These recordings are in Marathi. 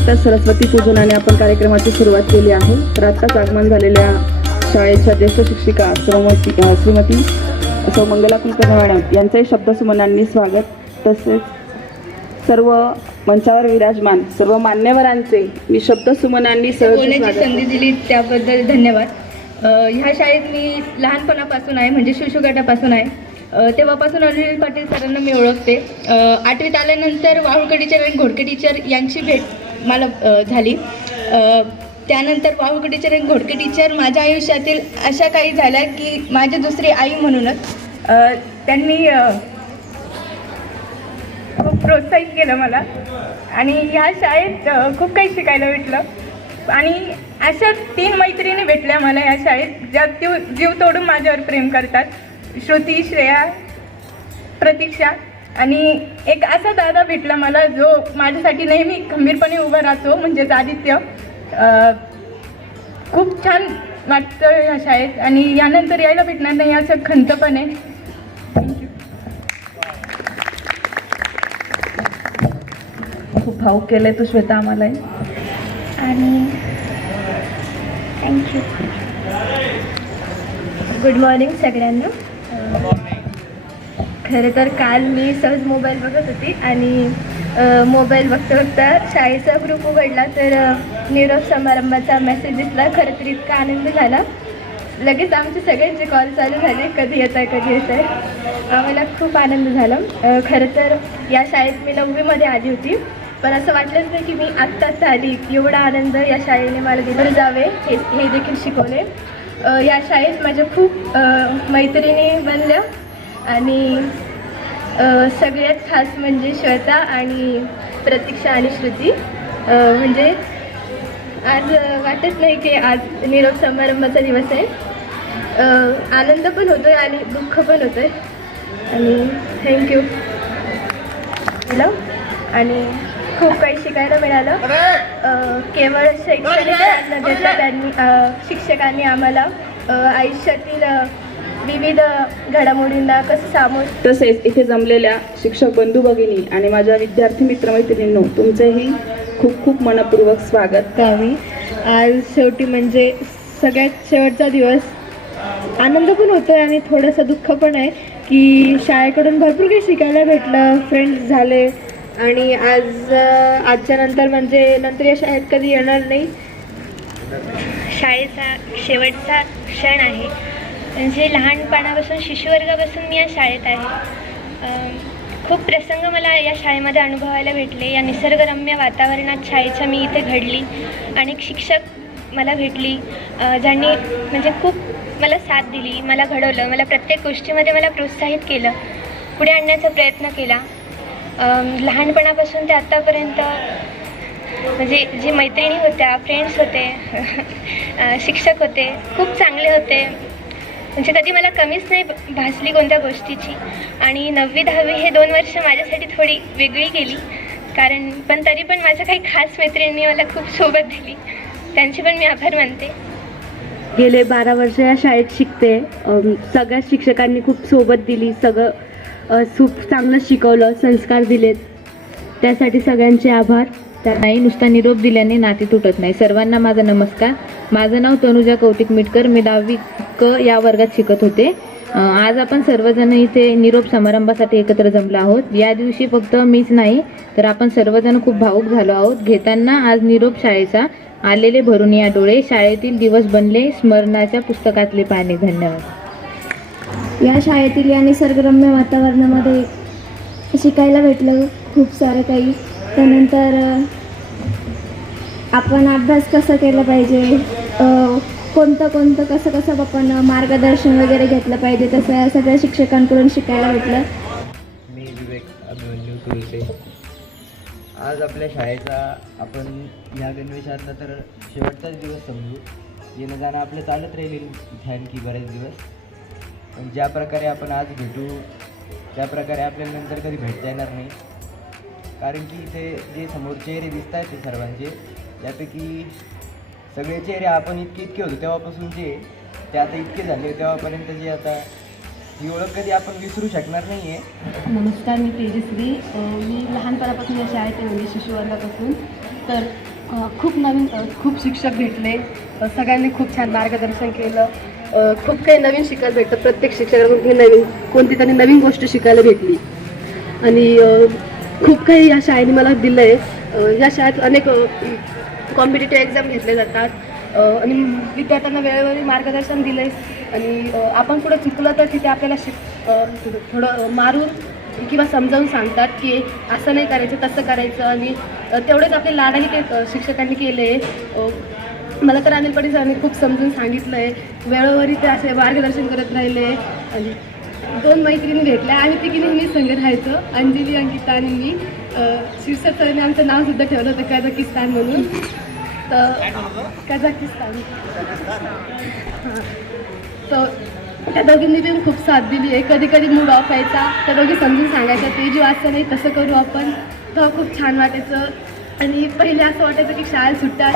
आता सरस्वती पूजनाने आपण कार्यक्रमाची सुरुवात केली आहे. तर आत्ताच आगमन झालेल्या शाळेच्या ज्येष्ठ शिक्षिका श्रीमती सौ मंगला कुलकर्णी मॅडम यांचंही शब्दसुमनांनी स्वागत. तसेच सर्व मंचावर विराजमान सर्व मान्यवरांचे मी शब्दसुमनांनी बोलण्याची संधी दिली त्याबद्दल धन्यवाद. ह्या शाळेत मी लहानपणापासून आहे, म्हणजे शिशु गटापासून आहे. तेव्हापासून अनिल पाटील सरांना मी ओळखते. 8वीत आल्यानंतर वाळुके टीचर आणि घोडके टीचर यांची भेट मला झाली. त्यानंतर वाळुके टीचर आणि घोडके टीचर माझ्या आयुष्यातील अशा काही झाल्या की माझी दुसरी आई म्हणूनच त्यांनी खूप प्रोत्साहित केलं मला आणि ह्या शाळेत खूप काही शिकायला भेटलं. आणि अशा 3 मैत्रिणी भेटल्या मला या शाळेत, ज्या जीव तोडून माझ्यावर प्रेम करतात. श्रुती, श्रेया, प्रतीक्षा आणि एक असा दादा भेटला मला जो माझ्यासाठी नेहमी खंबीरपणे उभा राहतो, म्हणजेच आदित्य. खूप छान वाटतं ह्या शाळेत आणि यानंतर यायला भेटणार नाही असं खंत पण आहे. थँक्यू. खूप भाऊक केलंय तू श्वेता आम्हालाही. आणि थँक्यू. गुड मॉर्निंग सगळ्यांना. खरं तर काल मी सहज मोबाईल बघत होती आणि मोबाईल बघता बघता शाळेचा ग्रुप उघडला तर निरोप समारंभाचा मेसेज दिसला. खरं तर इतका आनंद झाला. लगेच आमचे सगळ्यांचे कॉल चालू झाले, कधी येत आहे कधी येत आहे. आम्हाला खूप आनंद झाला. खरं तर या शाळेत मी 9वीमध्ये आली होती, पण असं वाटलंच नाही की मी आत्ताच आली. एवढा आनंद या शाळेने मला दिलं जावे हे देखील शिकवले. या शाळेत माझ्या खूप मैत्रिणी बनल्या आणि सगळ्यात खास म्हणजे श्वेता आणि प्रतीक्षा आणि श्रुती. म्हणजे आज वाटत नाही की आज निरोप समारंभाचा दिवस आहे. आनंद पण होतो आहे आणि दुःख पण होतं आहे. आणि थँक्यू हॅलो. आणि खूप काही शिकायला मिळालं. केवळ शैक्षणिक ज्ञान न देता त्यांनी शिक्षकांनी आम्हाला आयुष्यातील विविध घडामोडींना कसं सामोरं. तसेच इथे जमलेल्या शिक्षक बंधू भगिनी आणि माझ्या विद्यार्थी मित्रमैत्रिणींनो तुमचेही खूप खूप मनपूर्वक स्वागत. गावी आज शेवटी म्हणजे सगळ्यात शेवटचा दिवस. आनंद पण होतो आहे आणि थोडंसं दुःख पण आहे की शाळेकडून भरपूर काही शिकायला भेटलं, फ्रेंड्स झाले आणि आजच्या नंतर म्हणजे नंतर या शाळेत कधी येणार नाही. शाळेचा शेवटचा क्षण आहे. म्हणजे लहानपणापासून शिशुवर्गापासून मी या शाळेत आहे. खूप प्रसंग मला या शाळेमध्ये अनुभवायला भेटले. या निसर्गरम्य वातावरणात शाळेच्या मी इथे घडली. अनेक शिक्षक मला भेटली ज्यांनी म्हणजे खूप मला साथ दिली, मला घडवलं, मला प्रत्येक गोष्टीमध्ये मला प्रोत्साहित केलं, पुढे आणण्याचा प्रयत्न केला. लहानपणापासून ते आत्तापर्यंत म्हणजे जे मैत्रिणी होत्या, फ्रेंड्स होते, शिक्षक होते, खूप चांगले होते. म्हणजे कधी मला कमीच नाही भासली कोणत्या गोष्टीची. आणि 9वी 10वी हे 2 वर्ष माझ्यासाठी थोडी वेगळी गेली, कारण पण तरी पण माझ्या काही खास मैत्रिणींनी मला खूप सोबत दिली. त्यांचे पण मी आभार मानते. गेले 12 वर्ष या शाळेत शिकते. सगळ्या शिक्षकांनी खूप सोबत दिली, सगळं खूप चांगलं शिकवलं, संस्कार दिलेत, त्यासाठी सगळ्यांचे आभार. नाही नुसता निरोप दिल्याने नाते तुटत नाही. सर्वांना माझा नमस्कार. माझं नाव तनुजा कौतिक मिटकर. मी 10वी क या वर्गात शिकत होते. आज आपण सर्वजण इथे निरोप समारंभासाठी एकत्र जमलो आहोत. या दिवशी फक्त मीच नाही तर आपण सर्वजण खूप भावूक झालो आहोत. घेताना आज निरोप शाळेचा आलेले भरून या डोळे, शाळेतील दिवस बनले स्मरणाच्या पुस्तकातले पाने. धन्यवाद. या शाळेतील या निसर्गरम्य वातावरणामध्ये शिकायला भेटलं खूप सारं काही. त्यानंतर आपण अभ्यास कसं केलं पाहिजे, कोणतं कसं आपण मार्गदर्शन वगैरे घेतलं पाहिजे, तसं या सगळ्या शिक्षकांकडून शिकायला भेटलं. मी विवेक अभिमन्यू तुळसे. आज आपल्या शाळेचा आपण ह्या गणवेशातला तर शेवटचाच दिवस समजू. येणं जाणं आपलं चालत राहील इथे आणखी बरेच दिवस. पण ज्या प्रकारे आपण आज भेटू त्या प्रकारे आपल्याला नंतर कधी भेटता येणार नाही. कारण की इथे जे समोर चेहरे दिसत आहेत ते सर्वांचे, त्यापैकी सगळे चेहरे आपण इतके होतो तेव्हापासूनचे ते आता इतके झाले तेव्हापर्यंत जे आता ही ओळख कधी आपण विसरू शकणार नाही आहे. नमस्कार, मी तेजस्वी. मी लहानपणापासून या शाळेत म्हणजे शिशुवर्गापासून. तर खूप नवीन खूप शिक्षक भेटले, सगळ्यांनी खूप छान मार्गदर्शन केलं. खूप काही नवीन शिकायला भेटतं. प्रत्येक शिक्षकाकडून कोणती तरी नवीन गोष्ट शिकायला भेटली आणि खूप काही या शाळेने मला दिलं आहे. या शाळेत अनेक कॉम्पिटिटिव्ह एक्झाम घेतले जातात आणि विद्यार्थ्यांना वेळोवेळी मार्गदर्शन दिलं आहे आणि आपण पुढे चुकलं तर तिथे आपल्याला थोडं मारून किंवा समजावून सांगतात की असं नाही करायचं, तसं करायचं आणि तेवढेच आपले लाडही ते शिक्षकांनी केले. मला तर अनिल पाटील सरांनी खूप समजून सांगितलं आहे. वेळोवेळी ते असे मार्गदर्शन करत राहिले आणि 2 मैत्रिणी भेटल्या. आम्ही तिघी नेहमी संग राहायचो, अंजली, अंकिता आणि मी. शीर्षक सरांनी आमचं नावसुद्धा ठेवलं होतं कझाकिस्तान म्हणून. तर कझाकिस्तान तर त्या दोघींनी पण खूप साथ दिली आहे. कधी कधी मूड ऑफ व्हायचा, त्या दोघी समजून सांगायचं तेजू असं नाही तसं करू आपण. तेव्हा खूप छान वाटायचं आणि पहिले असं वाटायचं की शाळेत सुट्ट्या.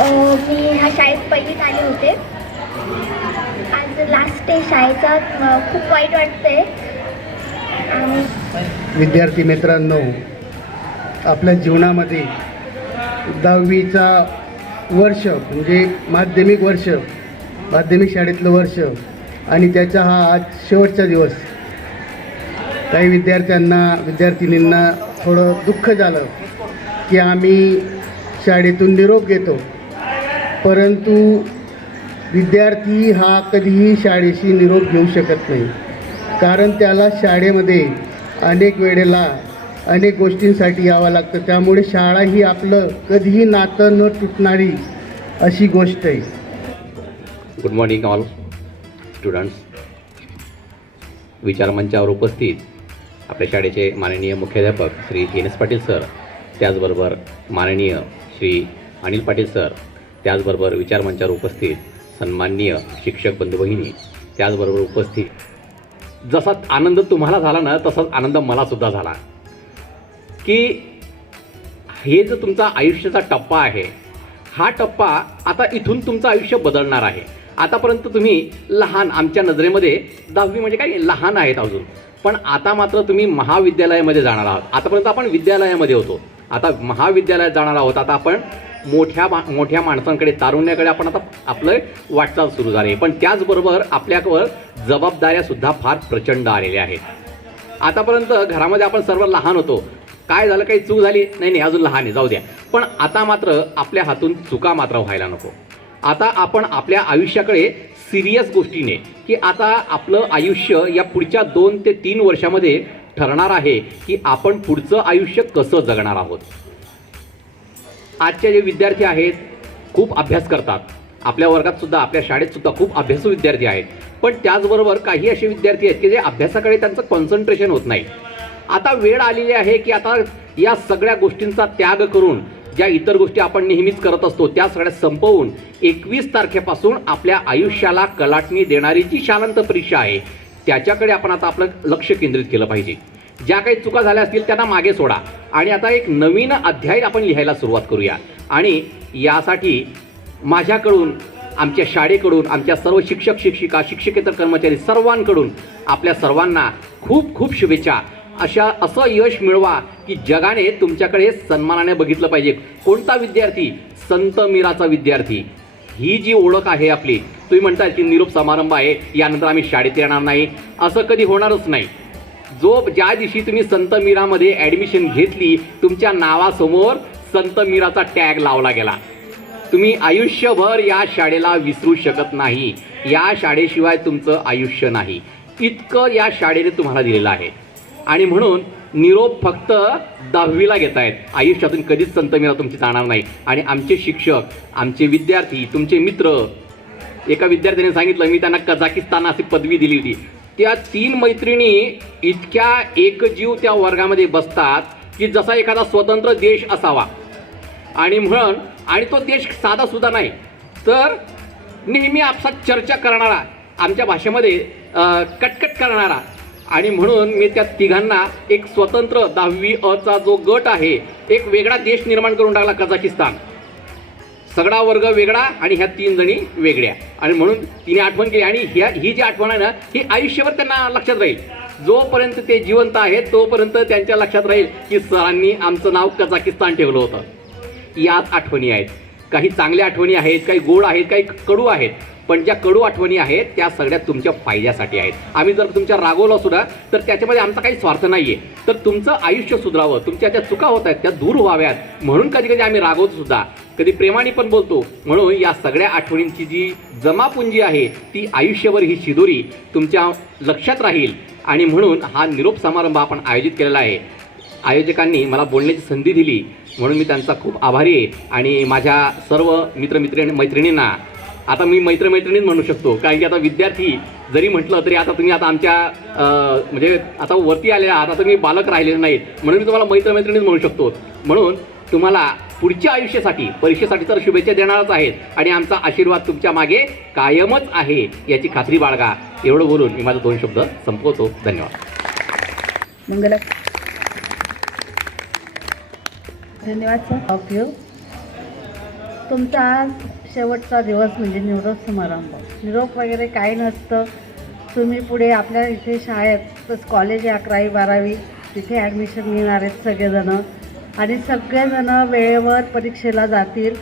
मी ह्या शाळेत पहिलीत आले होते. आज लास्ट डे शाळेचा, खूप वाईट वाटतंय. आणि विद्यार्थी मित्रांनो, आपल्या जीवनामध्ये 10वीचा वर्ष म्हणजे माध्यमिक वर्ष, माध्यमिक शाळेतलं वर्ष आणि त्याचा हा आज शेवटचा दिवस. काही विद्यार्थिनींना थोडं दुःख झालं की आम्ही शाळेतून निरोप घेतो, परंतु विद्यार्थी हा कधीही शाळेशी निरोप घेऊ शकत नाही, कारण त्याला शाळेमध्ये अनेक वेळेला अनेक गोष्टींसाठी यावं लागतं. त्यामुळे शाळा ही आपलं कधीही नातं न तुटणारी अशी गोष्ट आहे. Good morning all students. विचारमंचावर उपस्थित आपल्या शाळेचे माननीय मुख्याध्यापक Shri N S Patil sir, त्याचबरोबर माननीय श्री अनिल पाटील सर, त्याचबरोबर विचारमंचावर उपस्थित सन्माननीय शिक्षक बंधुभगिनी, त्याचबरोबर उपस्थित. जसा आनंद तुम्हाला झाला ना तसाच आनंद मलासुद्धा झाला की हे जो तुमचा आयुष्याचा टप्पा आहे, हा टप्पा आता इथून तुमचं आयुष्य बदलणार आहे. आतापर्यंत तुम्ही लहान, आमच्या नजरेमध्ये 10वी म्हणजे काही लहान आहेत अजून, पण आता मात्र तुम्ही महाविद्यालयामध्ये जाणार आहात. आतापर्यंत आपण विद्यालयामध्ये होतो, आता महाविद्यालयात जाणार आहोत. आता आपण मोठ्या माणसांकडे, तारुण्याकडे आपण आता आपलं वाटचाल सुरू झाली. पण त्याचबरोबर आपल्यावर जबाबदाऱ्यासुद्धा फार प्रचंड आलेल्या आहेत. आतापर्यंत घरामध्ये आपण सर्व लहान होतो, काय झालं, काही चूक झाली, नाही अजून लहान आहे, जाऊ द्या. पण आता मात्र आपल्या हातून चुका मात्र व्हायला नको. आता आपण आपल्या आयुष्याकडे सिरियस गोष्टीने, की आता आपलं आयुष्य या पुढच्या 2 ते 3 वर्षामध्ये ठरणार आहे की आपण पुढचं आयुष्य कसं जगणार आहोत. आजचे जे विद्यार्थी आहेत खूप अभ्यास करतात. आपल्या वर्गातसुद्धा, आपल्या शाळेतसुद्धा खूप अभ्यासू विद्यार्थी आहेत. पण त्याचबरोबर काही असे विद्यार्थी आहेत की जे अभ्यासाकडे त्यांचं कॉन्सन्ट्रेशन होत नाही. आता वेळ आलेली आहे की आता या सगळ्या गोष्टींचा त्याग करून ज्या इतर गोष्टी आपण नेहमीच करत असतो त्या सगळ्या संपवून 21 तारखेपासून आपल्या आयुष्याला कलाटणी देणारी जी शालांत परीक्षा आहे त्याच्याकडे आपण आता आपलं लक्ष केंद्रित केलं पाहिजे. ज्या काही चुका झाल्या असतील त्यांना मागे सोडा आणि आता एक नवीन अध्याय आपण लिहायला सुरुवात करूया. आणि यासाठी माझ्याकडून, आमच्या शाळेकडून, आमच्या सर्व शिक्षक, शिक्षिका, शिक्षकेतर कर्मचारी सर्वांकडून आपल्या सर्वांना खूप खूप शुभेच्छा. असं यश मिळवा की जगाने तुमच्याकडे सन्मानाने बघितलं पाहिजे. कोणता विद्यार्थी? संत मीराचा विद्यार्थी. ही जी ओळख आहे आपली. तुम्ही म्हणताय की निरोप समारंभ आहे, यानंतर आम्ही शाळेत येणार नाही, असं कधी होणारच नाही. ज्या दिवशी तुम्ही संत मीरामध्ये ॲडमिशन घेतली, तुमच्या नावासमोर संत मीराचा टॅग लावला गेला. तुम्ही आयुष्यभर या शाळेला विसरू शकत नाही. या शाळेशिवाय तुमचं आयुष्य नाही, इतकं या शाळेने तुम्हाला दिलेलं आहे. आणि म्हणून निरोप फक्त 10वीला घेत आहेत, आयुष्यातून कधीच संत मीरा तुमची जाणार नाही. आणि आमचे शिक्षक, आमचे विद्यार्थी, तुमचे मित्र, एका विद्यार्थ्याने सांगितलं, मी त्यांना कझाकिस्तान अशी पदवी दिली होती. त्या 3 मैत्रिणी इतक्या एकजीव त्या वर्गामध्ये बसतात की जसा एखादा स्वतंत्र देश असावा. आणि तो देश साधा सुद्धा नाही, तर नेहमी आपसात चर्चा करणारा, आमच्या भाषेमध्ये कटकट करणारा. आणि म्हणून मी त्या तिघांना एक स्वतंत्र 10वी अचा जो गट आहे, एक वेगळा देश निर्माण करून टाकला, कझाकिस्तान. सगळा वर्ग वेगळा आणि ह्या 3 जणी वेगळ्या. आणि म्हणून तिने आठवण केली. आणि ही जी आठवण आहे ना, ही आयुष्यभर त्यांना लक्षात राहील. जोपर्यंत ते जिवंत आहेत तोपर्यंत त्यांच्या लक्षात राहील की सरांनी आमचं नाव कझाकिस्तान ठेवलं होतं. याच आठवणी आहेत. काही चांगल्या आठवणी आहेत, काही गोड आहेत, काही कडू आहेत, पण ज्या कडू आठवणी आहेत त्या सगळ्या तुमच्या फायद्यासाठी आहेत. आम्ही जर तुमच्या रागवलो सुद्धा तर त्याच्यामध्ये आमचा काही स्वार्थ नाही आहे, तर तुमचं आयुष्य सुधारावं, तुमच्या ज्या चुका होत आहेत त्या दूर व्हाव्यात म्हणून कधी कधी आम्ही रागवतो सुद्धा, कधी प्रेमाने पण बोलतो. म्हणून या सगळ्या आठवणींची जी जमापुंजी आहे ती आयुष्यभर ही शिदोरी तुमच्या लक्षात राहील. आणि म्हणून हा निरोप समारंभ आपण आयोजित केलेला आहे. आयोजकांनी मला बोलण्याची संधी दिली म्हणून मी त्यांचा खूप आभारी आहे. आणि माझ्या सर्व मैत्रिणींना, आता मी मैत्रिणीच म्हणू शकतो, कारण की आता विद्यार्थी जरी म्हटलं तरी आता तुम्ही आता आमच्या म्हणजे आता वरती आले आहात, आता तुम्ही बालक राहिलेले नाहीत, म्हणून मी तुम्हाला मैत्रिणीच म्हणू शकतो. म्हणून तुम्हाला पुढच्या आयुष्यासाठी, परीक्षेसाठी तर शुभेच्छा देणारच आहेत आणि आमचा आशीर्वाद तुमच्या मागे कायमच आहे याची खात्री बाळगा. एवढं बोलून मी माझे 2 शब्द संपवतो. धन्यवाद. मंगला. धन्यवाद सर. Of you. तुमचा आज शेवटचा दिवस म्हणजे निरोप समारंभ. निरोप वगैरे काही नसतं. तुम्ही पुढे आपल्या इथे शाळेत कॉलेज आहे 11वी 12वी तिथे ॲडमिशन घेणार आहेत सगळेजणं आणि सगळेजणं वेळेवर परीक्षेला जातील.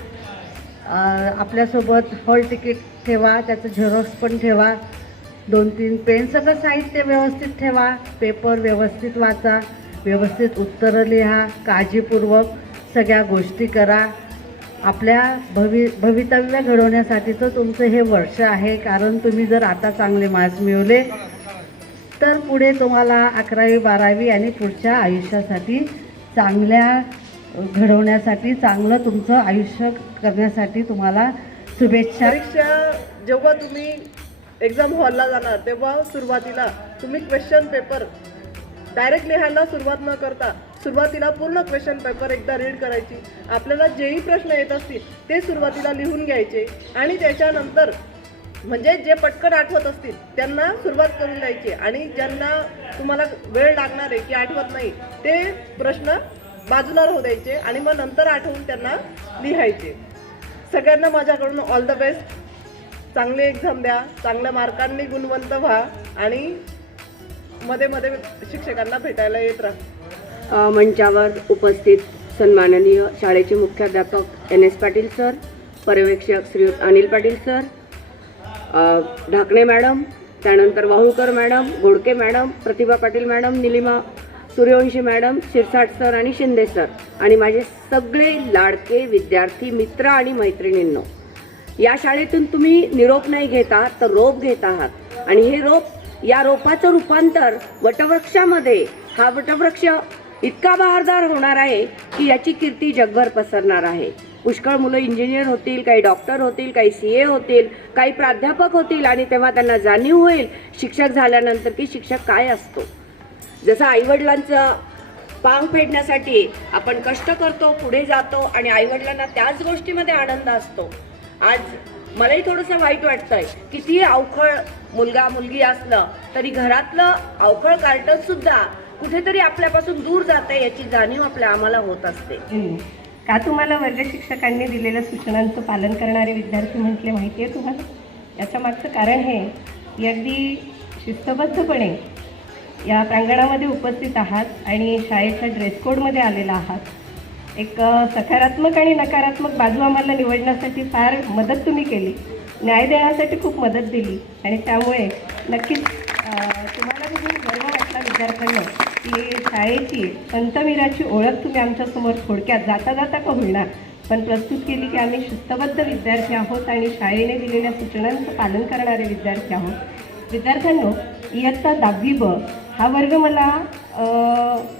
आपल्यासोबत हॉल तिकीट ठेवा, त्याचं झेरॉक्स पण ठेवा, 2-3 पेन, सगळं साहित्य व्यवस्थित ठेवा, पेपर व्यवस्थित वाचा, व्यवस्थित उत्तरं लिहा, काळजीपूर्वक सगळ्या गोष्टी करा. आपल्या भवितव्य घडवण्यासाठीचं तुमचं हे वर्ष आहे. कारण तुम्ही जर आता चांगले मार्क्स मिळवले तर पुढे तुम्हाला 11वी 12वी आणि पुढच्या आयुष्यासाठी चांगल्या घडवण्यासाठी, चांगलं तुमचं आयुष्य करण्यासाठी तुम्हाला शुभेच्छा. परीक्षा जेव्हा तुम्ही एक्झाम हॉलला जाणार तेव्हा सुरुवातीला तुम्ही क्वेश्चन पेपर डायरेक्ट लिहायला सुरुवात न करता सुरुवातीला पूर्ण क्वेश्चन पेपर एकदा रीड करायची. आपल्याला जेही प्रश्न येत असतील ते सुरुवातीला लिहून घ्यायचे आणि त्याच्यानंतर म्हणजे जे पटकन आठवत असतील त्यांना सुरुवात करून द्यायची आणि ज्यांना तुम्हाला वेळ लागणार आहे की आठवत नाही ते प्रश्न बाजूला राहू द्यायचे आणि मग नंतर आठवून त्यांना लिहायचे. सगळ्यांना माझ्याकडून ऑल द बेस्ट. चांगले एक्झाम द्या, चांगल्या मार्कांनी गुणवंत व्हा आणि मध्ये मध्ये शिक्षकांना भेटायला येत राहा. मंचावर उपस्थित सन्माननीय शाळेचे मुख्याध्यापक NS पाटील सर, पर्यवेक्षक श्रीयुत अनिल पाटील सर, ढाकणे मॅडम, त्यानंतर Wahulkar madam, Ghodke madam, Pratibha Patil madam, Nilima Suryavanshi madam, Shirsat sir आणि शिंदे सर आणि माझे सगळे लाडके विद्यार्थी मित्र आणि मैत्रिणींनो, या शाळेतून तुम्ही निरोप नाही घेता तर रोप घेत आहात आणि हे रोप, या रोपाचं रूपांतर वटवृक्षामध्ये, हा वटवृक्ष इतका बहारदार होणार आहे की याची कीर्ती जगभर पसरणार आहे. पुष्कळ मुलं इंजिनियर होतील, काही डॉक्टर होतील, काही CA होतील, काही प्राध्यापक होतील आणि तेव्हा त्यांना जाणीव होईल शिक्षक झाल्यानंतर की शिक्षक काय असतो. जसं आईवडिलांचं पांग फेडण्यासाठी आपण कष्ट करतो, पुढे जातो आणि आईवडिलांना त्याच गोष्टीमध्ये आनंद असतो. आज मलाही थोडंसं वाईट वाटतंय, कितीही अवखळ मुलगा मुलगी असलं तरी घरातलं अवखळ कार्टन सुद्धा कुठेतरी आपल्यापासून दूर जाते याची जाणीव आम्हाला होत असते. का तुम्हाला वर्ग शिक्षकांनी दिलेल्या सूचनांचं पालन करणारे विद्यार्थी म्हटले माहिती आहे तुम्हाला? याच्या मागचं कारण हे की अगदी शिस्तबद्धपणे या प्रांगणामध्ये उपस्थित आहात आणि शाळेच्या ड्रेस कोडमध्ये आलेला आहात. एक सकारात्मक आणि नकारात्मक बाजू आम्हाला निवडण्यासाठी फार मदत तुम्ही केली, न्याय देण्यासाठी खूप मदत दिली आणि त्यामुळे नक्कीच तुम्हाला देखील गर्व वाटला विद्यार्थ्यांना की शाळेची संतमीराची ओळख तुम्ही आमच्यासमोर थोडक्यात जाता जाता का होईना पण प्रस्तुत केली की आम्ही शिस्तबद्ध विद्यार्थी आहोत आणि शाळेने दिलेल्या सूचनांचं पालन करणारे विद्यार्थी आहोत. विद्यार्थ्यांनो, इयत्ता 10वी ब हा वर्ग मला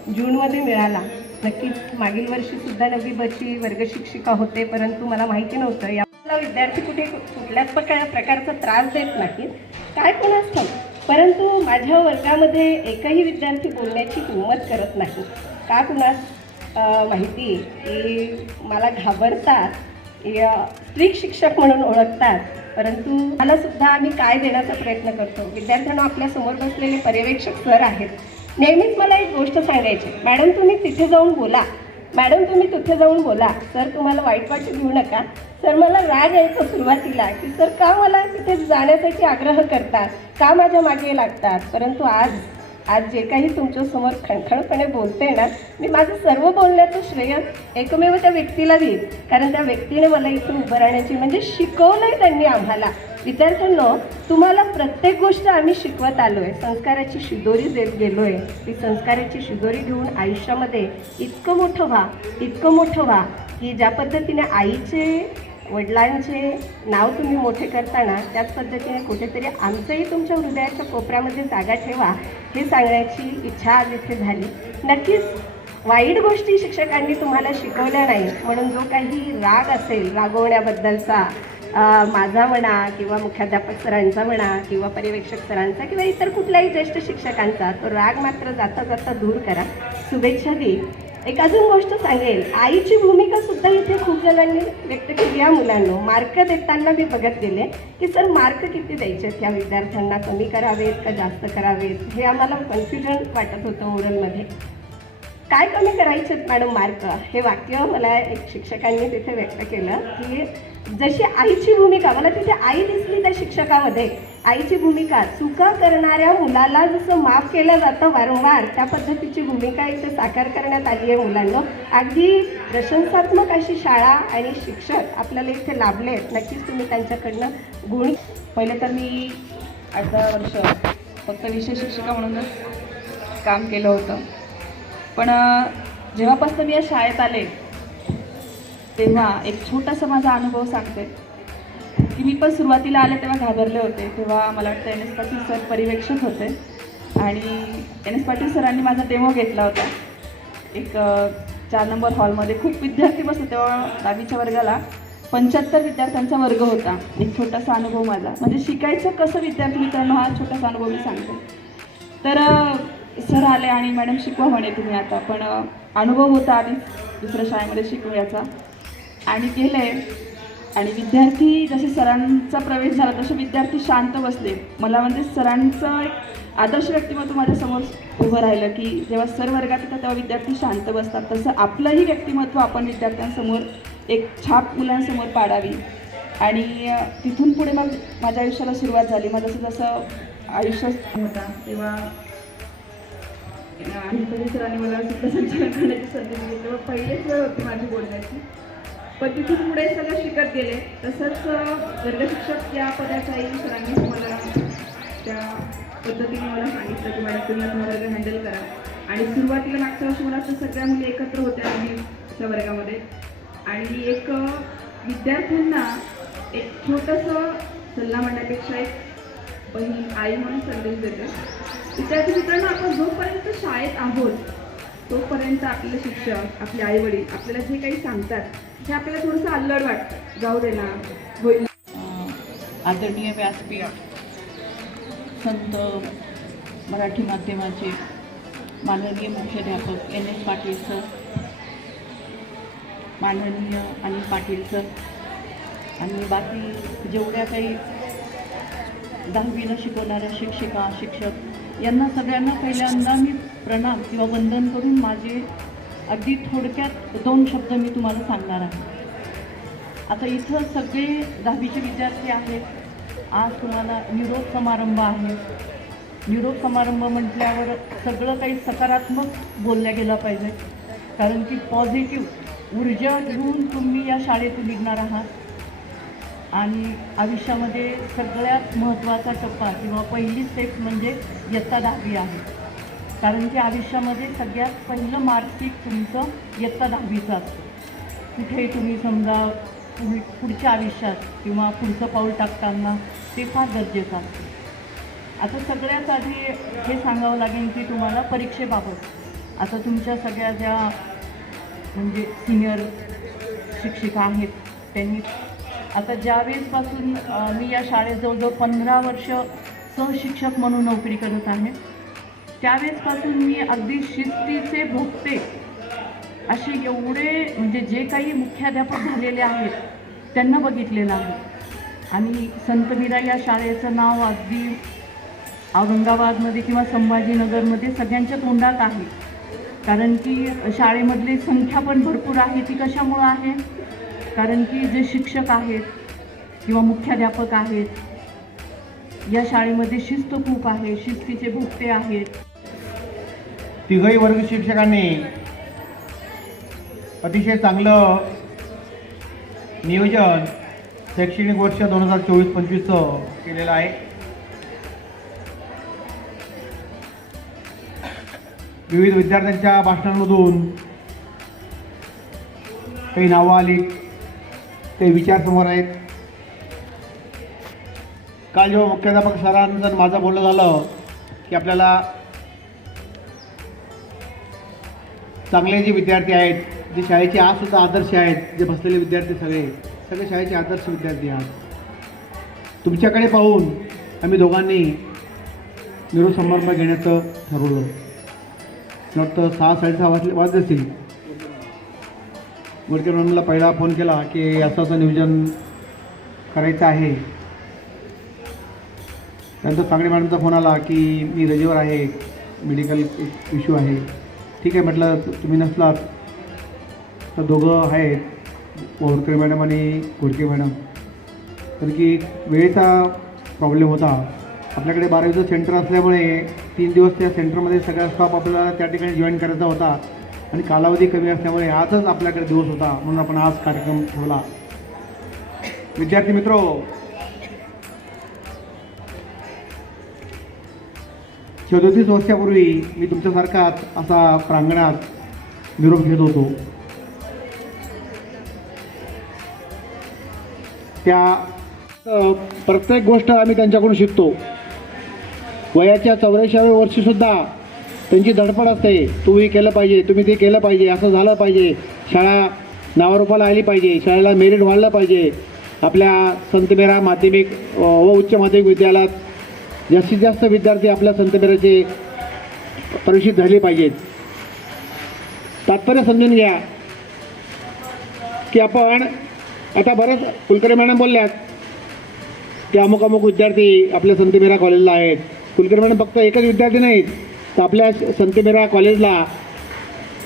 जूनमध्ये मिळाला. नक्कीच मागील वर्षीसुद्धा 9वी बची वर्ग शिक्षिका होते, परंतु मला माहिती नव्हतं याला विद्यार्थी कुठल्याच प्रकारचा त्रास देत नाहीत, काय कोणाच ठाऊक. परंतु माझ्या वर्गामध्ये एकही विद्यार्थी बोलण्याची हिंमत करत नाही. का कुणास माहिती की मला घाबरतात, स्ट्रिक्ट शिक्षक म्हणून ओळखतात, परंतु मला सुद्धा आम्ही काय देण्याचा प्रयत्न करतो. विद्यार्थ्यांना आपल्यासमोर बसलेले पर्यवेक्षक सर आहेत, नेहमीच मला एक गोष्ट सांगायची, मॅडम तुम्ही तिथे जाऊन बोला, मॅडम तुम्ही तिथे जाऊन बोला, सर तुम्हाला वाईट वाटू घेऊ नका. सर मला राग यायचा सुरुवातीला की सर का मला तिथे जाण्यासाठी आग्रह करतात, का माझ्या मागे लागतात. परंतु आज आज जे काही तुमच्यासमोर खणखणपणे बोलते ना, मी माझं सर्व बोलण्याचं श्रेय एकमेव त्या व्यक्तीला देईल, कारण त्या व्यक्तीने मला इथं उभं राहण्याची म्हणजे शिकवलंय त्यांनी आम्हाला. विद्यार्थ्यांनो, तुम्हाला प्रत्येक गोष्ट आम्ही शिकवत आलोय, संस्काराची शिदोरी देत गेलोय. ती संस्काराची शिदोरी घेऊन आयुष्यामध्ये इतकं मोठं व्हा की ज्या पद्धतीने आईचे वडिलांचे नाव तुम्ही मोठे करताना त्याच पद्धतीने कुठेतरी आमचंही तुमच्या हृदयाच्या कोपऱ्यामध्ये जागा ठेवा, हे सांगण्याची इच्छा आज इथे झाली. नक्कीच वाईट गोष्टी शिक्षकांनी तुम्हाला शिकवल्या नाही, म्हणून जो काही राग असेल, रागवण्याबद्दलचा माझा म्हणा किंवा मुख्याध्यापक सरांचा म्हणा किंवा पर्यवेक्षक सरांचा किंवा इतर कुठल्याही ज्येष्ठ शिक्षकांचा, तो राग मात्र जाता जाता दूर करा. शुभेच्छा देईल. एक अजून गोष्ट सांगेल, आईची भूमिका सुद्धा इथे खूप जणांनी व्यक्त केली. या मुलांना मार्क देताना मी बघत गेले की सर मार्क किती द्यायचे, ह्या विद्यार्थ्यांना कमी करावेत का जास्त करावेत, हे आम्हाला कन्फ्युजन वाटत होतं ओरलमध्ये. काय कमी करायचे मॅडम मार्क, हे वाक्य मला एक शिक्षकांनी तिथे व्यक्त केलं की जशी आईची भूमिका, मला तिथे आई दिसली त्या शिक्षकामध्ये. आईची भूमिका, चुका करणाऱ्या मुलाला जसं माफ केलं जातं वारंवार, त्या पद्धतीची भूमिका इथे साकार करण्यात आली आहे मुलांना. अगदी प्रशंसात्मक अशी शाळा आणि शिक्षक आपल्याला इथे लाभले आहेत. नक्कीच तुम्ही त्यांच्याकडनं गुण. पहिले तर मी 18 वर्ष फक्त विषय शिक्षिका म्हणूनच काम केलं होतं, पण जेव्हापासून मी या शाळेत आले तेव्हा एक छोटासा माझा अनुभव सांगते की मी पण सुरुवातीला आले तेव्हा घाबरले होते. तेव्हा मला वाटतं NS पाटील सर पर्यवेक्षक होते आणि NS पाटील सरांनी माझा डेमो घेतला होता. एक 4 नंबर हॉलमध्ये खूप विद्यार्थी बसले, तेव्हा 10वीच्या वर्गाला 75 विद्यार्थ्यांचा वर्ग होता. एक छोटासा अनुभव माझा, म्हणजे शिकायचं कसं विद्यार्थी मित्रांनो, हा छोटासा अनुभव मी सांगते. तर सर आले आणि मॅडम शिकवा म्हणे तुम्ही आता, पण अनुभव होता आधीच दुसऱ्या शाळेमध्ये शिकवण्याचा आणि गेले. आणि विद्यार्थी जसे सरांचा प्रवेश झाला तसे विद्यार्थी शांत बसले. मला म्हणजे सरांचं एक आदर्श व्यक्तिमत्व माझ्यासमोर उभं राहिलं की जेव्हा सर वर्गात येतात तेव्हा विद्यार्थी शांत बसतात, तसं आपलंही व्यक्तिमत्व आपण विद्यार्थ्यांसमोर एक छाप मुलांसमोर पाडावी. आणि तिथून पुढे मग माझ्या आयुष्याला सुरुवात झाली. मग जसं जसं आयुष्य होता तेव्हा आणि सरांनी मला सूत्रसंचालन करण्याची संधी दिली, तेव्हा पहिलीच वेळ होती माझी बोलण्याची. पण तिथून पुढे सगळं शिकत गेले. तसंच वर्गशिक्षक या पदाच्याही सरांनी मला त्या पद्धतीने मला सांगितलं की मॅडम तुम्ही हा वर्ग हँडल करा. आणि सुरुवातीला मागच्या वर्षी मला असं सगळ्या मुली एकत्र होत्या आम्ही त्या वर्गामध्ये, आणि एक विद्यार्थ्यांना एक छोटंसं सल्ला म्हणण्यापेक्षा एक बहीण आई म्हणून संदेश देते. विद्यार्थी मित्रांनो, आपण जोपर्यंत शाळेत आहोत तोपर्यंत आपले शिक्षक, आपले आईवडील आपल्याला जे काही सांगतात हे आपल्याला थोडंसं अल्लड वाटतं, जाऊ दे ना होईल. आदरणीय व्यासपीठ, संत मराठी माध्यमाचे माननीय मुख्याध्यापक NS पाटील सर, माननीय अनिल पाटील सर आणि बाकी जेवढ्या काही 10वीला शिकवणाऱ्या शिक्षिका शिक्षक यांना सगळ्यांना पहिल्यांदा मी प्रणाम किंवा वंदन करून माझे अगदी थोडक्यात 2 शब्द मी तुम्हाला सांगणार आहे. आता इथं सगळे 10वीचे विद्यार्थी आहेत. आज तुम्हाला निरोप समारंभ आहे. निरोप समारंभ म्हटल्यावर सगळं काही सकारात्मक बोलल्या गेलं पाहिजे, कारण की पॉझिटिव्ह ऊर्जा घेऊन तुम्ही या शाळेतून निघणार आहात. आणि आयुष्यामध्ये सगळ्यात महत्त्वाचा टप्पा किंवा पहिली स्टेप म्हणजे इयत्ता 10वी आहे, कारण की आयुष्यामध्ये सगळ्यात पहिलं मार्कशीट तुमचं इयत्ता 10वीचं असतं. कुठे तुम्ही समजा पुढच्या आयुष्यात किंवा पुढचं पाऊल टाकताना ते फार गरजेचं असतं. आता सगळ्यात आधी हे सांगावं लागेल की तुम्हाला परीक्षेबाबत आता तुमच्या सगळ्या ज्या म्हणजे सिनियर शिक्षिका आहेत त्यांनी आता ज्यावेळेसपासून मी या शाळेत जवळजवळ 15 वर्ष सहशिक्षक म्हणून नोकरी करत आहे, त्यावेळेसपासून मी अगदी शिस्तीचे भोगते असे एवढे म्हणजे जे काही मुख्याध्यापक झालेले आहेत त्यांना बघितलेलं आहे. आणि संत मीरा या शाळेचं नाव अगदी औरंगाबादमध्ये किंवा संभाजीनगरमध्ये सगळ्यांच्या तोंडात आहे, कारण की शाळेमधली संख्या पण भरपूर आहे. ती कशामुळं आहे? कारण की जे शिक्षक आहेत किंवा मुख्याध्यापक आहेत या शाळेमध्ये शिस्त खूप आहे, शिस्तीचे भोगते आहेत. तिघही वर्ग शिक्षकांनी अतिशय चांगलं नियोजन शैक्षणिक वर्ष 2024-25चं केलेलं आहे. विविध विद्यार्थ्यांच्या भाषणांमधून काही नावं आली, काही विचार समोर आहेत. काल जेव्हा मुख्याध्यापक सरांचं माझं बोलणं झालं की आपल्याला चांगले जे विद्यार्थी आहेत, जे शाळेचे आजसुद्धा आदर्श आहेत, जे बसलेले विद्यार्थी सगळे शाळेचे आदर्श विद्यार्थी आहात. तुमच्याकडे पाहून आम्ही दोघांनी निरोप समारंभ घेण्याचं ठरवलं. मला वाटतं 6-6:30 वाजले असतील. गोडके मॅडमला पहिला फोन केला की असं नियोजन करायचं आहे. त्यानंतर सांगणे मॅडमचा फोन आला की मी रजेवर आहे, मेडिकल इश्यू आहे. ठीक आहे म्हटलं, तुम्ही नसलात तर दोघं आहेत, वावरकर मॅडम आणि घोडके मॅडम. तर की वेळेचा प्रॉब्लेम होता. आपल्याकडे 12वीचं सेंटर असल्यामुळे 3 दिवस त्या सेंटरमध्ये सगळा स्टाफ आपल्याला त्या ठिकाणी जॉईन करायचा होता आणि कालावधी कमी असल्यामुळे आजच आपल्याकडे दिवस होता, म्हणून आपण आज कार्यक्रम ठेवला. विद्यार्थी मित्रो, 34 वर्षापूर्वी मी तुमच्यासारखाच असा प्रांगणात निरोप घेत होतो. त्या प्रत्येक गोष्ट आम्ही त्यांच्याकडून शिकतो. वयाच्या 84व्या वर्षीसुद्धा त्यांची धडपड असते, तू हे केलं पाहिजे, तुम्ही ते केलं पाहिजे, असं झालं पाहिजे, शाळा नावारूपाला आली पाहिजे, शाळेला मेरिट वाढलं पाहिजे. आपल्या संत मेरा माध्यमिक व उच्च माध्यमिक विद्यालयात जास्तीत जास्त विद्यार्थी आपल्या संत मेराचे परिचित झाले पाहिजेत. तात्पर्य समजून घ्या की आपण आता बरेच कुलकर्णी मॅडम बोलल्यात की अमुक अमुक विद्यार्थी आपल्या संत मेरा कॉलेजला आहेत. कुलकर्णी मॅडम फक्त एकच विद्यार्थी नाहीत, तर आपल्या संत मेरा कॉलेजला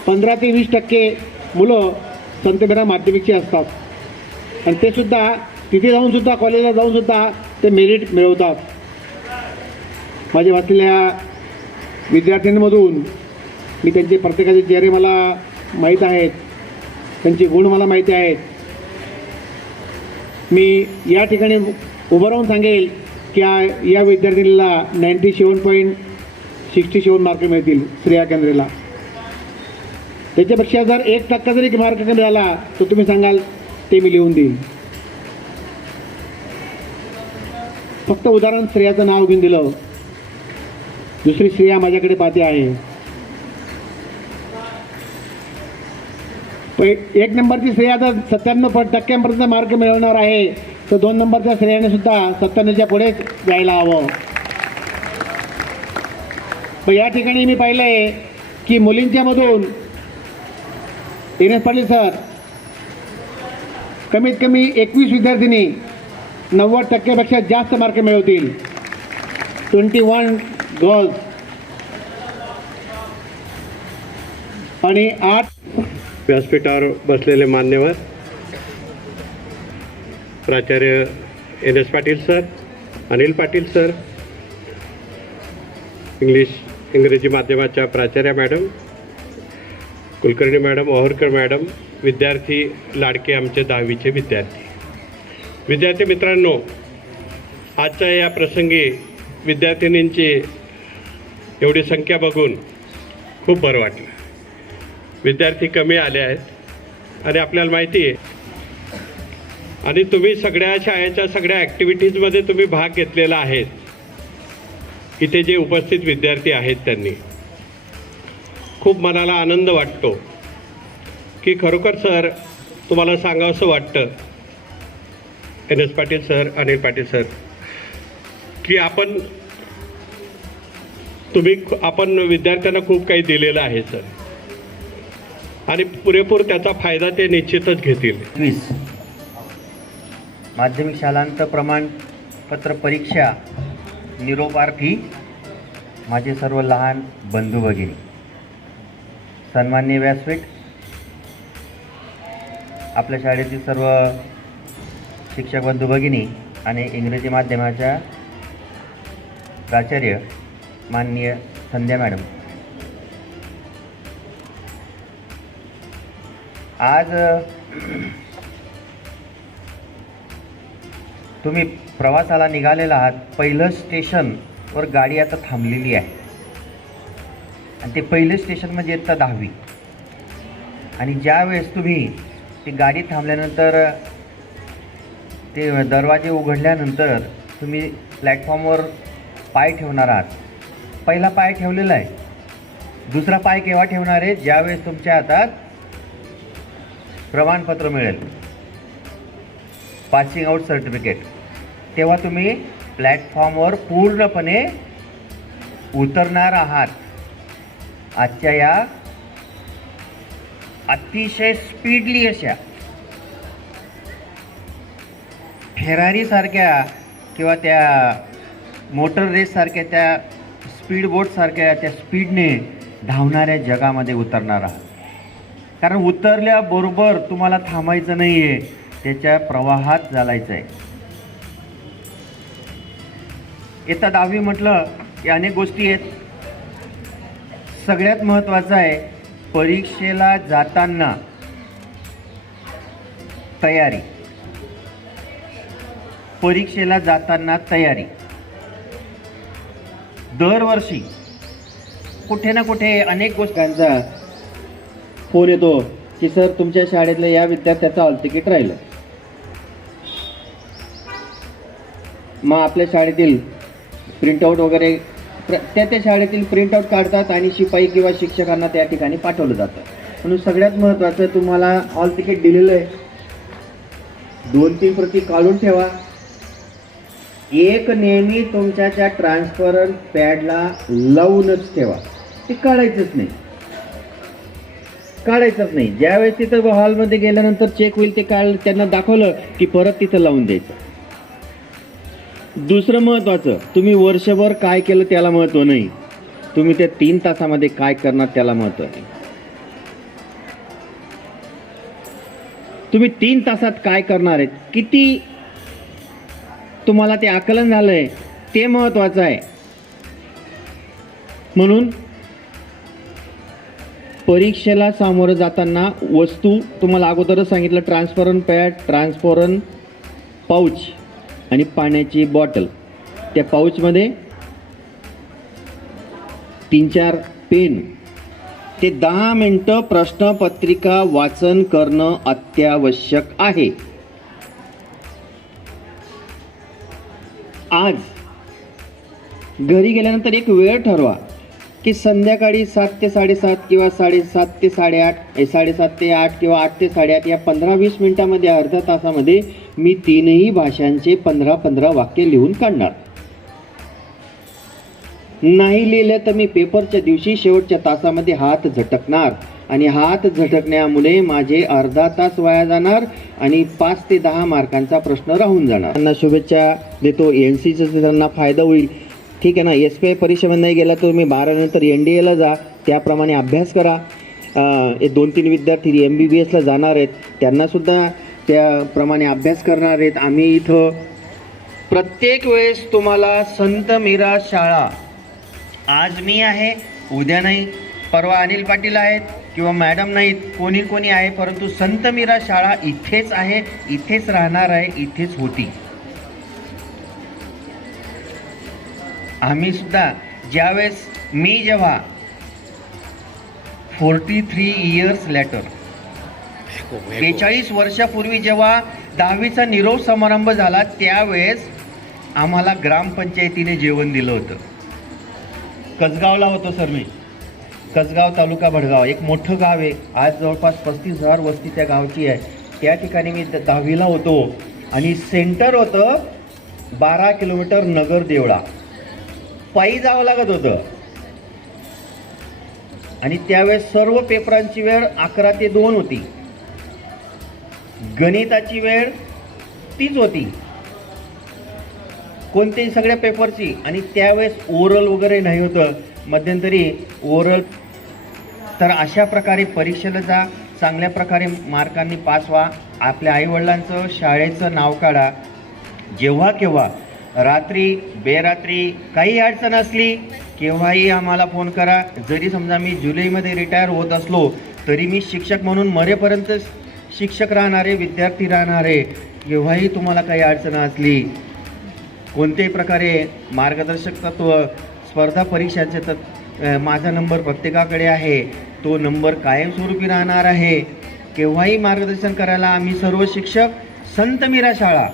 15 ते 20% मुलं संत मेरा माध्यमिकची असतात आणि ते सुद्धा तिथे जाऊनसुद्धा कॉलेजला जाऊनसुद्धा ते मेरिट मिळवतात. माझ्या वाचलेल्या विद्यार्थ्यांमधून मी त्यांचे प्रत्येकाचे चेहरे मला माहीत आहेत, त्यांचे गुण मला माहिती आहेत. मी या ठिकाणी उभं राहून सांगेल की या विद्यार्थिनीला 97.67 मार्क मिळतील श्रेया केंद्रेला. त्याच्यापेक्षा जर 1% जरी मार्क कमी झाला तर तुम्ही सांगाल ते मी लिहून देईन. फक्त उदाहरण श्रेयाचं नाव घेऊन दिलं. दुसरी श्रेया माझ्याकडे पाहते आहे. 1 नंबरची श्रेया जर 97% मार्क मिळवणार आहे तर 2 नंबरच्या श्रेयाने सुद्धा 97च्या पुढेच जायला हवं. पण या ठिकाणी मी पाहिलं आहे की मुलींच्यामधून एन.एस. पाटील सर कमीत कमी 21 विद्यार्थिनी 90%पेक्षा जास्त मार्क मिळवतील. 21 गर्ल्स आणि 8 व्यासपीठावर बसलेले मान्यवर प्राचार्य NS. Patil sir, Anil Patil sir, इंग्रजी माध्यमाच्या प्राचार्य मॅडम, कुलकर्णी मॅडम, वाहूरकर मॅडम, विद्यार्थी लाडके आमचे 10वीचे विद्यार्थी मित्रांनो, आजच्या या प्रसंगी विद्यार्थिनींची एवढी संख्या बघून खूप बरं वाटलं. विद्यार्थी कमी आले आहेत आणि आपल्याला माहिती आहे आणि तुम्ही सगळ्या शाळेच्या सगळ्या ॲक्टिव्हिटीजमध्ये तुम्ही भाग घेतलेला आहे. इथे जे उपस्थित विद्यार्थी आहेत त्यांनी खूप मनाला आनंद वाटतो की खरोखर सर तुम्हाला सांगावंसं वाटतं NS. Patil sir, Anil Patil sir, की आपण विद्यार्थ्यांना खूप काही दिलेलं आहे सर आणि पुरेपूर त्याचा फायदा ते निश्चितच घेतील. 20 माध्यमिक शालांत प्रमाणपत्र परीक्षा निरोपार्थी माझे सर्व लहान बंधू भगिनी, सन्माननीय व्यासपीठ, आपल्या शाळेतील सर्व शिक्षक बंधू भगिनी आणि इंग्रजी माध्यमाच्या प्राचार्य माननीय संध्या मॅडम, आज तुम्ही प्रवासाला निघालेला आहात. पहिलं स्टेशनवर गाडी आता थांबलेली आहे आणि ते पहिलं स्टेशन म्हणजे इयत्ता 10वी. आणि ज्यावेळेस तुम्ही ती गाडी थांबल्यानंतर ते दरवाजे उघडल्यानंतर तुम्ही प्लॅटफॉर्मवर पाय ठेवणार आहात. पहिला पाय ठेवलेला आहे. दुसरा पाय केव्हा ठेवणार आहे? ज्यावेळेस तुमच्या हातात प्रमाणपत्र मिळेल, पासिंग आउट सर्टिफिकेट, तेव्हा तुम्ही प्लॅटफॉर्मवर पूर्णपणे उतरणार आहात. आजच्या या अतिशय स्पीडली अशा फेरारीसारख्या किंवा त्या मोटर रेससारख्या त्या स्पीड बोटसारख्या त्या स्पीडने धावणाऱ्या जगामध्ये उतरणार आहात. कारण उतरल्याबरोबर तुम्हाला थांबायचं नाही आहे, त्याच्या प्रवाहात चालायचं आहे. इयत्ता 10वी म्हटलं की अनेक गोष्टी आहेत. सगळ्यात महत्त्वाचं आहे परीक्षेला जाताना तयारी. परीक्षेला जाताना तयारी. दरवर्षी कुठे ना कुठे अनेक गोष्टींचा फोन येतो की सर तुमच्या शाळेतल्या या विद्यार्थ्याचं हॉल तिकीट राहिलं. मग आपल्या शाळेतील प्रिंटआउट वगैरे त्या शाळेतील प्रिंटआउट काढतात आणि शिपाई किंवा शिक्षकांना त्या ठिकाणी पाठवलं जातं. म्हणून सगळ्यात महत्त्वाचं तुम्हाला हॉल तिकीट दिलेलं आहे. 2-3 प्रती काढून ठेवा. एक नेहमी तुमच्या त्या ट्रान्सपरंट पॅडला लावूनच ठेवा. ते काढायचंच नाही. ज्यावेळेस तिथं हॉलमध्ये गेल्यानंतर चेक होईल ते त्यांना दाखवलं की परत तिथं लावून द्यायचं. दुसरं महत्त्वाचं, तुम्ही वर्षभर काय केलं त्याला महत्त्व नाही, तुम्ही त्या 3 तासामध्ये काय करणार त्याला महत्त्व आहे. तुम्ही 3 तासात काय करणार आहेत, किती तुम्हाला ते आकलन झालंय ते महत्त्वाचं आहे. म्हणून परीक्षेला सामोरं जाताना वस्तू तुम्हाला अगोदरच सांगितलं, ट्रान्सपरंट पॅड, ट्रान्सपरंट पाऊच आणि पाण्याची बॉटल. त्या पाऊचमध्ये 3-4 पेन. ते 10 मिनटं प्रश्नपत्रिका वाचन करणं अत्यावश्यक आहे. आज घरी गेल्यानंतर एक वेळ ठरवा की संध्याकाळी 7 ते 7:30 किंवा 7:30 ते 8:30, 7:30 ते 8 किंवा 8 ते 8:30 या 15-20 मिनिटामध्ये, अर्ध्या तासामध्ये मी 3ही भाषांचे 15-15 वाक्य लिहून काढणार. नाही लिहिलं तर मी पेपरच्या दिवशी शेवटच्या तासामध्ये हात झटकणार आणि हात झटकण्यामुळे माझे अर्धा तास वाया जाणार आणि 5 ते 10 मार्कांचा प्रश्न राहून जाणार. त्यांना शुभेच्छा देतो. NCचा त्यांना फायदा होईल. ठीक आहे ना. SPI परीक्षेमध्ये नाही गेला तर मी 12 नंतर NDAला जा, त्याप्रमाणे अभ्यास करा. 2-3 विद्यार्थी MBBSला जाणार आहेत, त्यांनासुद्धा त्याप्रमाणे अभ्यास करणार आहेत. आम्ही इथं प्रत्येक वेळेस तुम्हाला संत मीरा शाळा, आज मी आहे, उद्या नाही, परवा अनिल पाटील आहेत किंवा मॅडम नाहीत, कोणी आहे, परंतु संत मीरा शाळा इथेच आहे, इथेच राहणार आहे, इथेच होती. आम्ही सुद्धा ज्यावेळेस जेव्हा 43 इयर्स लेटर 42 वर्षापूर्वी जेव्हा 10वीचा निरोप समारंभ झाला त्यावेळेस आम्हाला ग्रामपंचायतीने जेवण दिलं होतं. कसगावला होतो सर मी. कसगाव तालुका भडगाव एक मोठं गाव आहे. आज जवळपास 35,000 वस्ती त्या गावची आहे. त्या ठिकाणी मी 10वीला होतो आणि सेंटर होतं 12 किलोमीटर नगर देवळा. पायी जावं लागत होतं आणि त्यावेळेस सर्व पेपरांची वेळ 11 ते 2 होती. गणिताची वेळ तीच होती, कोणत्याही सगळ्या पेपरची. आणि त्यावेळेस ओरल वगैरे नाही होतं, मध्यंतरी ओरल. तर अशा प्रकारे परीक्षेला जा, चांगल्या प्रकारे मार्कांनी पास व्हा. आपल्या आईवडिलांचं शाळेचं नाव काढा. जेव्हा केव्हा रात्री बेरात्री काही अडचण असली केव्हाही आम्हाला फोन करा. जरी समजा मी जुलैमध्ये रिटायर होत असलो तरी मी शिक्षक म्हणून मरेपर्यंत शिक्षक राहणारे, विद्यार्थी राहणारे. केव्हाही तुम्हाला काही अडचण असली, कोणत्याही प्रकारे मार्गदर्शक तत्व, स्पर्धा परीक्षांचे माझा नंबर प्रत्येकाकडे आहे. तो नंबर कायमस्वरूपी राहणार आहे. केव्हाही मार्गदर्शन करायला आम्ही सर्व शिक्षक, संत मीरा शाळा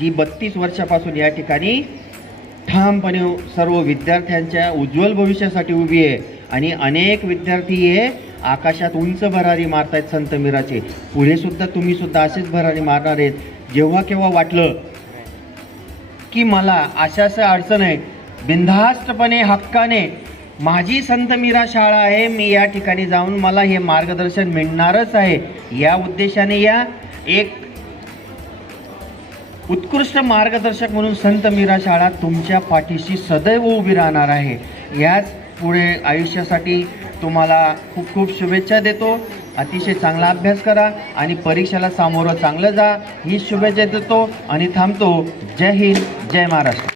जी 32 वर्षापासून या ठिकाणी ठामपणे सर्व विद्यार्थ्यांच्या उज्ज्वल भविष्यासाठी उभी आहे. आणि अनेक विद्यार्थी हे आकाशात उंच भरारी मारत आहेत संत मीराचे. पुढे सुद्धा तुम्ही सुद्धा असेच भरारी मारणार आहेत. जेव्हा केव्हा वाटलं की मला अशा अडचण आहे, बिनधास्तपणे हक्काने माझी संत मीरा शाळा आहे, मी या ठिकाणी जाऊन मला हे मार्गदर्शन मिळणारच आहे. या उद्देशाने या एक उत्कृष्ट मार्गदर्शक म्हणून संत मीरा शाळा तुमच्या पाठीशी सदैव उभी राहणार आहे. याच पुढे आयुष्यासाठी तुम्हाला खूप खूप शुभेच्छा देतो. अतिशय चांगला अभ्यास करा आणि परीक्षेला सामोरं चांगलं जा, ही शुभेच्छा देतो आणि थांबतो. जय हिंद, जय महाराष्ट्र.